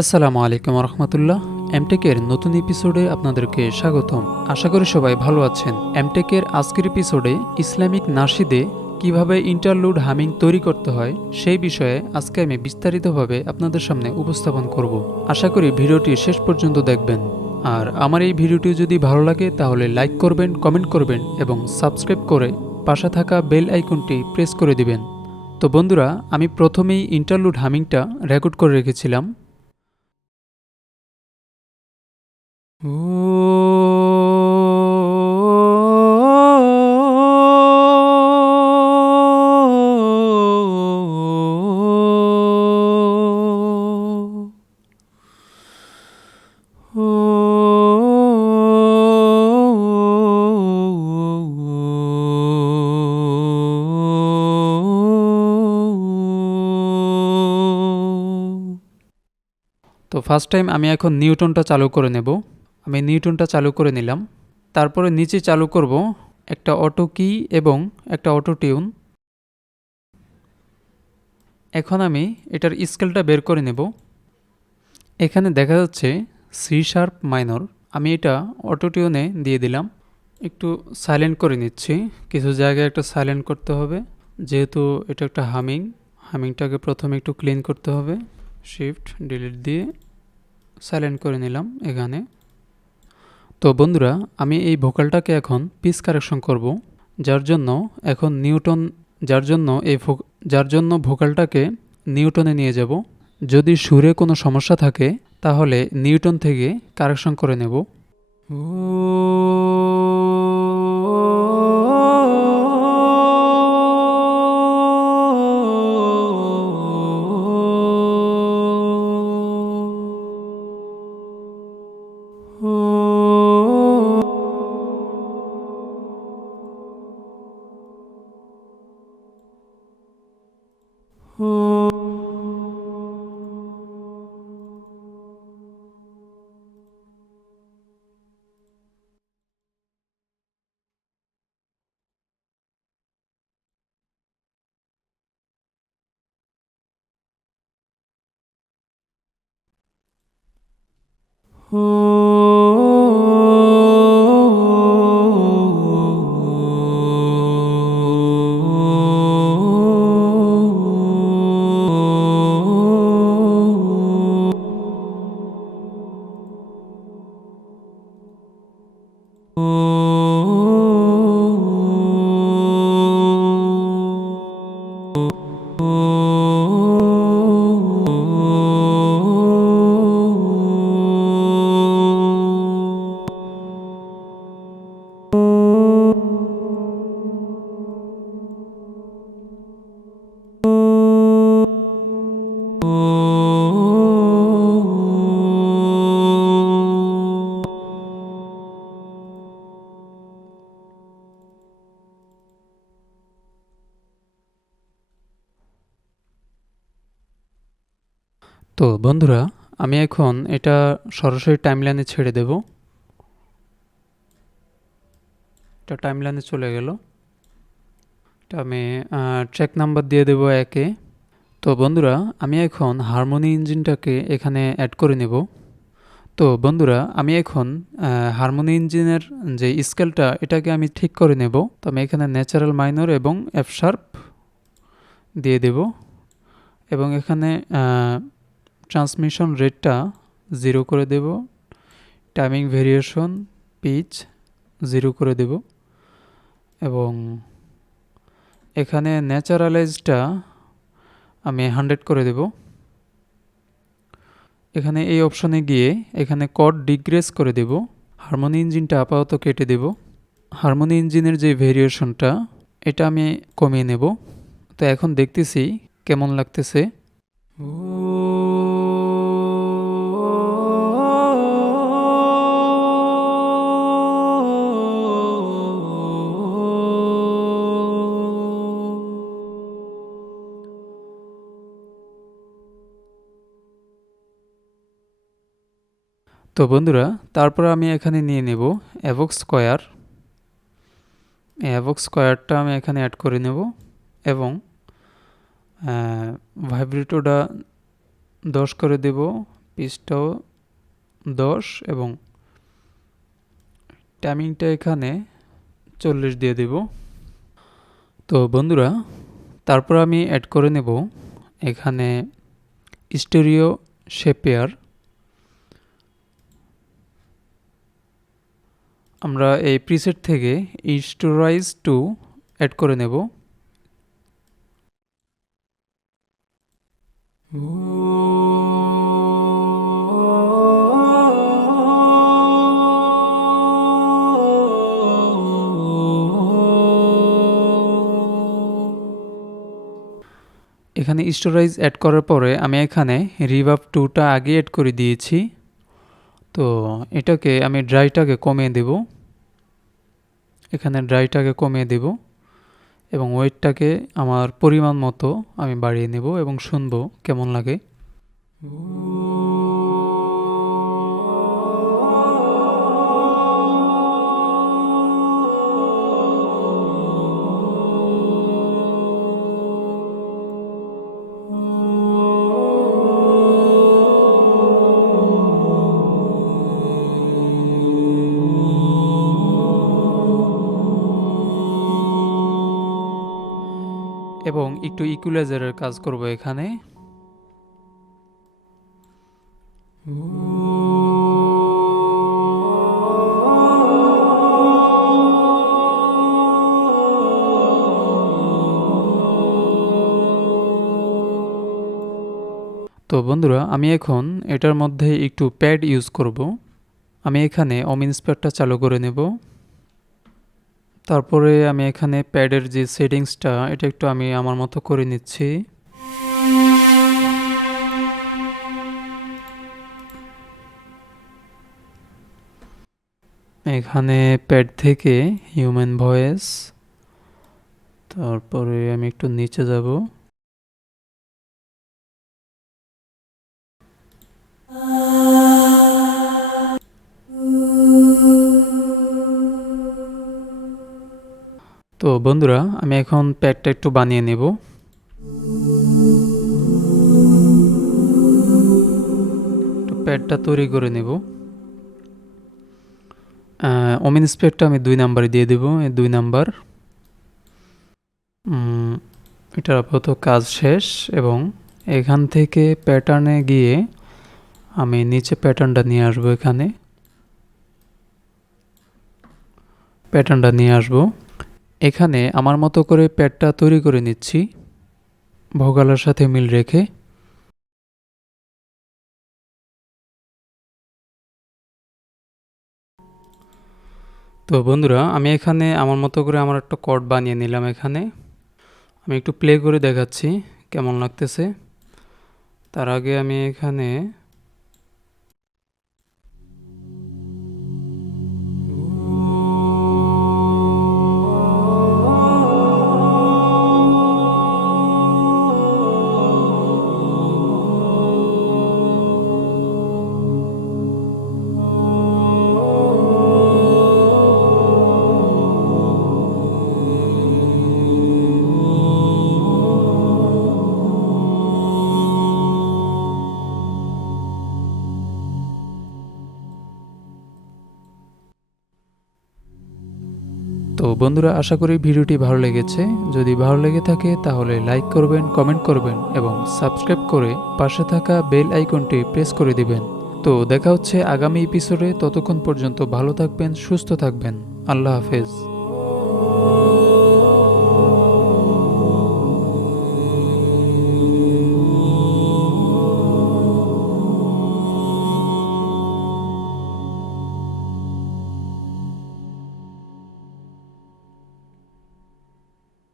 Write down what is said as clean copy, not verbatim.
আসসালামু আলাইকুম রহমতুল্লাহ। এমটেকের নতুন এপিসোডে আপনাদেরকে স্বাগতম। আশা করি সবাই ভালো আছেন। এমটেকের আজকের এপিসোডে ইসলামিক নাশিদে কিভাবে ইন্টারলুড হামিং তৈরি করতে হয় সেই বিষয়ে আজকে আমি বিস্তারিতভাবে আপনাদের সামনে উপস্থাপন করব। আশা করি ভিডিওটি শেষ পর্যন্ত দেখবেন। আর আমার এই ভিডিওটি যদি ভালো লাগে তাহলে লাইক করবেন, কমেন্ট করবেন এবং সাবস্ক্রাইব করে পাশে থাকা বেল আইকনটি প্রেস করে দিবেন। তো বন্ধুরা, আমি প্রথমেই ইন্টারলুড হামিংটা রেকর্ড করে রেখেছিলাম। তো ফার্স্ট টাইম আমি এখন নিউটনটা চালু করে নেব। আমি নিউটনটা চালু করে নিলাম। তারপরে নিচে চালু করব একটা অটো কি এবং একটা অটো টিউন। এখন আমি এটার স্কেলটা বের করে নেব। এখানে দেখা যাচ্ছে সি শার্প মাইনর। আমি এটা অটো টিউনে দিয়ে দিলাম। একটু সাইলেন্ট করে নিচ্ছি। কিছু জায়গায় একটা সাইলেন্ট করতে হবে, যেহেতু এটা একটা হামিংটাকে প্রথমে একটু ক্লিন করতে হবে। শিফট ডিলিট দিয়ে সাইলেন্ট করে নিলাম এখানে। তো বন্ধুরা, আমি এই ভোকালটাকে এখন পিচ কারেকশন করব, যার জন্য এখন যার জন্য ভোকালটাকে নিউটনে নিয়ে যাব। যদি সুরে কোনো সমস্যা থাকে তাহলে নিউটন থেকে কারেকশন করে নেব। তো বন্ধুরা, আমি এখন এটা সরাসরি টাইমলাইনে ছেড়ে দেব। এটা টাইমলাইনে চলে গেল। এটা আমি ট্র্যাক নাম্বার দিয়ে দেব 1-এ। তো বন্ধুরা, আমি এখন হারমোনি ইঞ্জিনটাকে এখানে অ্যাড করে নেব। তো বন্ধুরা, আমি এখন হারমোনি ইঞ্জিনের যে স্কেলটা এটাকে আমি ঠিক করে নেব। তো আমি এখানে ন্যাচারাল মাইনর এবং এফ শার্প দিয়ে দেব এবং এখানে ট্রান্সমিশন রেটটা 0 করে দেব। টাইমিং ভেরিয়েশন পিচ 0 করে দেব এবং এখানে ন্যাচারালাইজটা আমি 100 করে দেব। এখানে এই অপশনে গিয়ে এখানে কর্ড ডিগ্রেস করে দেব। হারমোনি ইঞ্জিনটা আপাতত কেটে দেব। হারমোনি ইঞ্জিনের যে ভেরিয়েশনটা এটা আমি কমিয়ে নেব। তো এখন দেখতেছি কেমন লাগতেছে। তো বন্ধুরা, তারপর আমি এখানে নিয়ে নেব অ্যাভক স্কয়ার। অ্যাভক স্কয়ারটা আমি এখানে অ্যাড করে নেব এবং ভাইব্রেটোটা 10 করে দেব, পিচটাও 10 এবং টাইমিংটা এখানে 40 দিয়ে দেব। তো বন্ধুরা, তারপর আমি অ্যাড করে নেব এখানে স্টেরিও শেপেয়ার। আমরা এই প্রিসেট থেকে স্টোরাইজ টু অ্যাড করে নেব। এখানে স্টোরাইজ অ্যাড করার পরে আমি এখানে রিভার্ব 2টা আগে অ্যাড করে দিয়েছি। তো এটাকে আমি ড্রাইটাকে কমিয়ে দেব, এখানে ড্রাইটাকে কমিয়ে দেব এবং ওয়েটটাকে আমার পরিমাণ মতো আমি বাড়িয়ে নেব এবং শুনবো কেমন লাগে। এবং একটু ইকুয়ালাইজারের কাজ করব এখানে। তো বন্ধুরা, আমি এখন এটার মধ্যে একটু প্যাড ইউজ করব। আমি এখানে ওমিনস প্যাডটা চালু করে নেব। তারপরে আমি এখানে প্যাডের যে সেটিংসটা এটা একটু আমি আমার মতো করে নিচ্ছি। এখানে প্যাড থেকে হিউম্যান ভয়েস, তারপরে আমি একটু নিচে যাব। তো বন্ধুরা, আমি এখন প্যাডটা একটু বানিয়ে নেব। একটু প্যাডটা তৈরি করে নেব। ওমিনস প্যাডটা আমি 2 নাম্বারে দিয়ে দেব, 2 নাম্বার। এটার আপাতত কাজ শেষ এবং এখান থেকে প্যাটার্নে গিয়ে আমি নিচে প্যাটার্নটা নিয়ে আসবো। এখানে প্যাটার্নটা নিয়ে আসবো। এখানে আমার মতো করে প্যাডটা তৈরি করে নিচ্ছি ভোকালের সাথে মিল রেখে। তো বন্ধুরা, আমি এখানে আমার মতো করে আমার একটা কর্ড বানিয়ে নিলাম। এখানে আমি একটু প্লে করে দেখাচ্ছি কেমন লাগতেছে। তার আগে আমি এখানে তো বন্ধুরা, আশা করি ভিডিওটি ভালো লেগেছে। যদি ভালো লেগে থাকে তাহলে লাইক করবেন, কমেন্ট করবেন এবং সাবস্ক্রাইব করে পাশে থাকা বেল আইকনটি প্রেস করে দিবেন। তো দেখা হচ্ছে আগামী এপিসোডে। ততক্ষণ পর্যন্ত ভালো থাকবেন, সুস্থ থাকবেন। আল্লাহ হাফেজ।